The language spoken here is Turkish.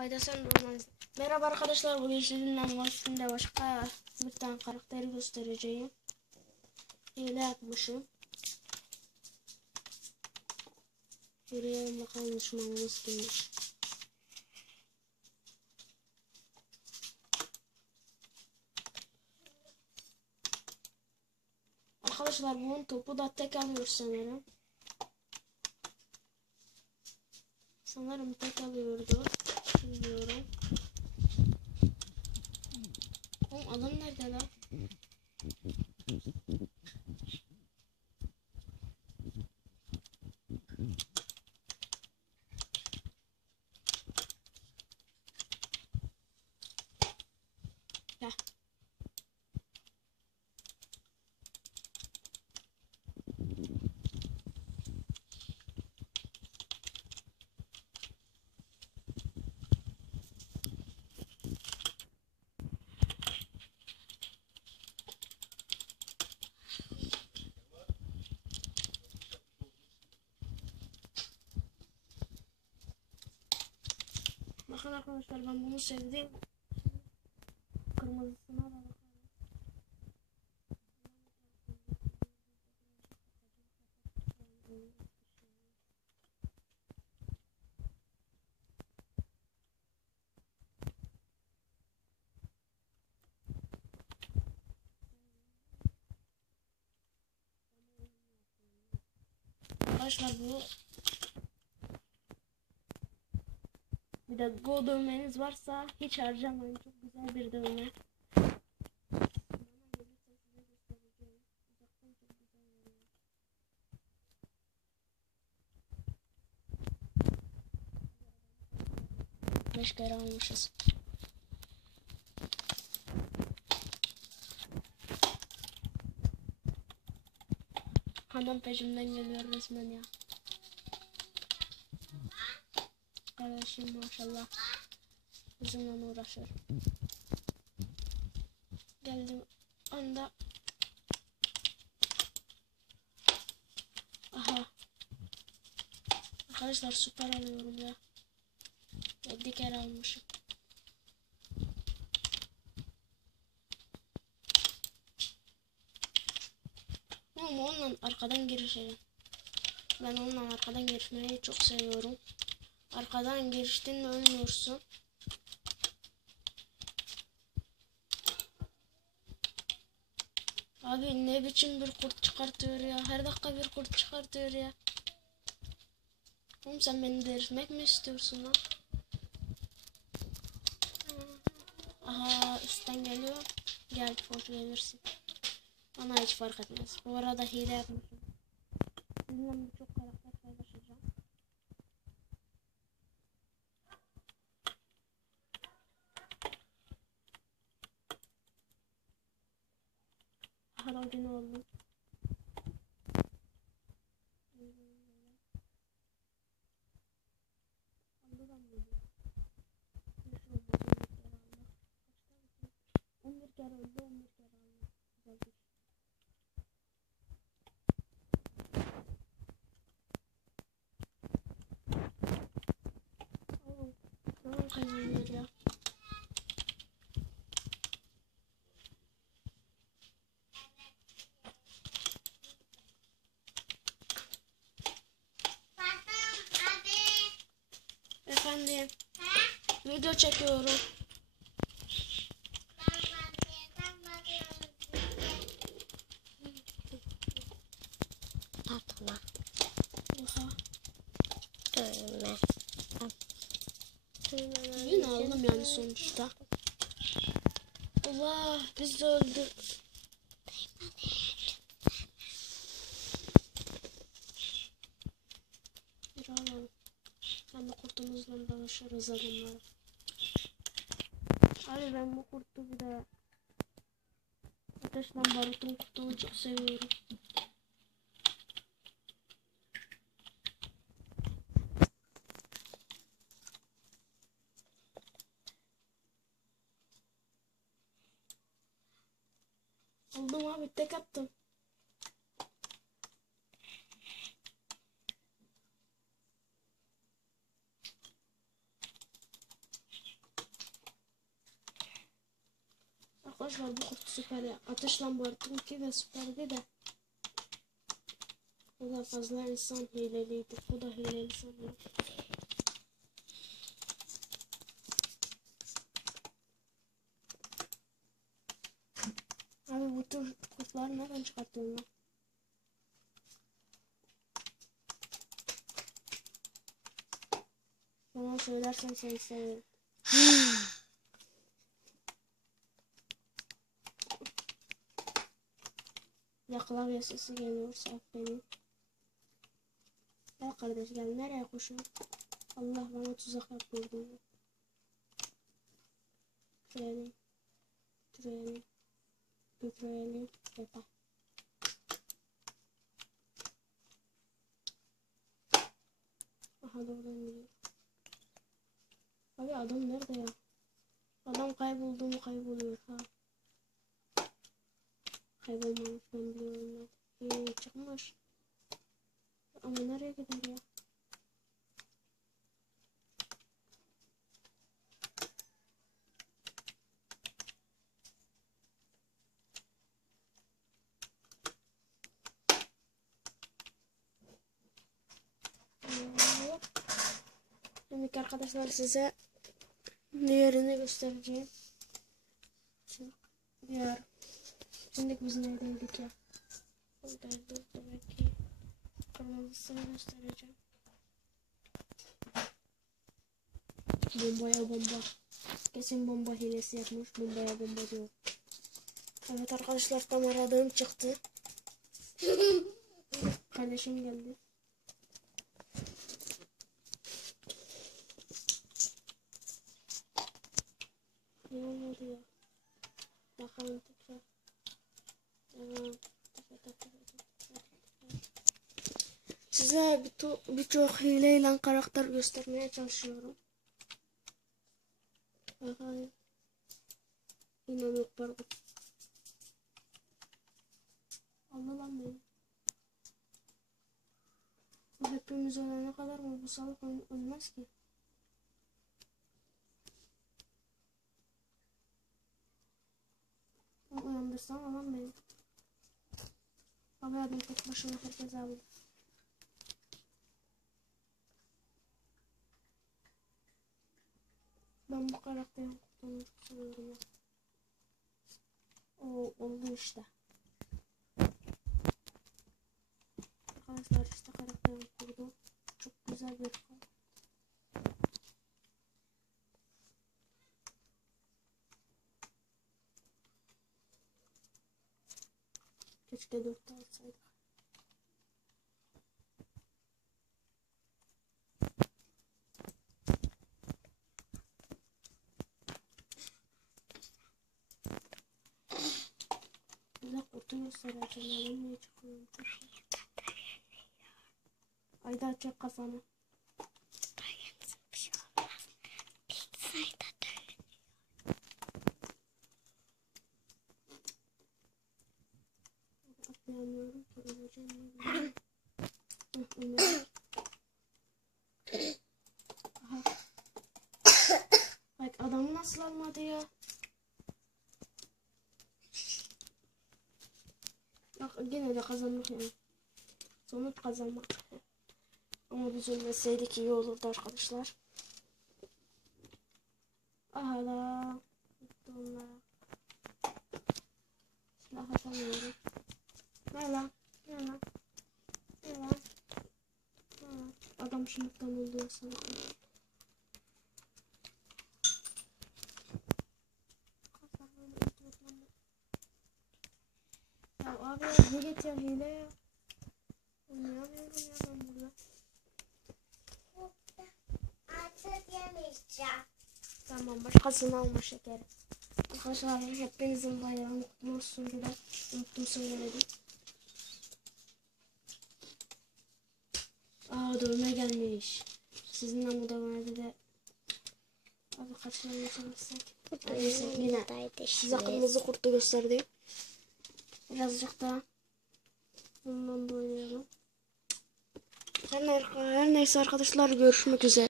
Fayda sen durmaz. Merhaba arkadaşlar, bugün sizinle Minecraft'ta başka bir tane karakteri göstereceğim. Hile yapmışım. Yürüyelim bakalım düşmanımız kimmiş. Arkadaşlar bunun topu da tek alıyor sanırım. Sanırım tek alıyordu. Bilmiyorum. Oğlum adam nerede lan? Gel. Bakın arkadaşlar, ben bunu sevdim. Kırmızısına da bakalım. Arkadaşlar bu bir de Go dövmeniz varsa hiç harcamayın, çok güzel bir dövme. Beş kere almışız. Adam peşimden geliyor resmen ya. Kardeşim maşallah bizimle uğraşır. Geldim anda. Aha. Arkadaşlar süper alıyorum ya. 7 kere almışım. Ama onunla arkadan girişeceğim. Ben onunla arkadan girişmeyi çok seviyorum. Arkadan giriştin mi ölmüyorsun. Abi ne biçim bir kurt çıkartıyor ya. Her dakika bir kurt çıkartıyor ya. Oğlum sen beni delirtmek mi istiyorsun lan? Aha üstten geliyor. Gel hoş gelirsin. Bana hiç fark etmez. Bu arada hile yapmışım. Sizinle birçok karakter paylaşacağım. Harodin oldum. Aldı ben bunu. 11 kere öldü, 11 kere aldı. Güzel. Tamam kaybediyor ya. Efendim. Video çekiyorum. Atma. Oha. Dövme. Yine aldım yani sonuçta. Allah biz de öldük. Bir alalım. Ben de kurtumuzla davaşırız adamlara. Abi ben bu kurtu bir de ateşten barutun kurtunu çok seviyorum. Aldım abi, tek attım. arkadaşlar bu kurt süper ya. Ateşle Bart'ın ki de süperdi de. O da fazla insan hileliydi. Bu da hileli sanırım. Abi bu tür kurtları nereden çıkartıyorsun lan? Bana söylersen seni severim. Ya klavye sesi geliyorsa affedin. Ya kardeş gel nereye koşuyorsun? Allah bana tuzak yapıyordu. Türeyelim. Türeyelim. Türeyelim. Yeter. Aha doğru gidiyor. Abi adam nerede ya? Adam kayboldu mu kayboluyor ha. Kaybolmamış ben biliyorum ben. Çıkmış. Ama nereye gider ya? Şimdi arkadaşlar size diğerini göstereceğim. Diğer. Şimdi biz neredeydik ya? Buradaydı demek ki. Kırmızısını göstereceğim. Bombaya bomba. Kesin bomba hilesi yapmış. Bombaya bomba diyor. Evet arkadaşlar tam aradığım çıktı. Kardeşim geldi. Ne olmadı ya? Bakalım tekrar. Size birçok hileyle karakter göstermeye çalışıyorum. Bakayım. Yine yok var bu. Allah lan beni. Bu hepimiz ölene kadar mı bu salak ölmez ki? Uyandırsana lan beni. Abi adam tek başına herkes aldı. Ben bu karakterin kurtulduğunu seviyorum ya. O oldu işte. Arkadaşlar işte karakterin kurdu. Çok güzel bir karakter. Keşke 4'te alsaydık. Bize kutu göstereceğim. Niye çıkıyorum? Ayda çek kafanı. Atlayamıyorum ki öleceğim. Aha. Bak adamı nasıl almadı ya? Bak yine de kazandık yani. Sonuç kazanmak. Ama biz ölmeseydik iyi olurdu arkadaşlar. Aha da. Onlar. Silah atamıyorum. Ne lan? Ne lan? Ne lan? Ne lan? Adam şunluktan öldü sanki. Ya abi ne geçiyor hile ya? Oynayamıyorum ya ben burada. Artık yemeyeceğim. Tamam başkasını alma şekeri. Arkadaşlar hepinizin bayramı kutlu olsun diye unuttum söylemedim. Aa dövme gelmiş. Sizinle bu dövmede de abi kaç tane yaşamışsak. Neyse yine size kırmızı kurtu gösterdim. Birazcık daha bundan da oynayalım. Her neyse arkadaşlar görüşmek üzere.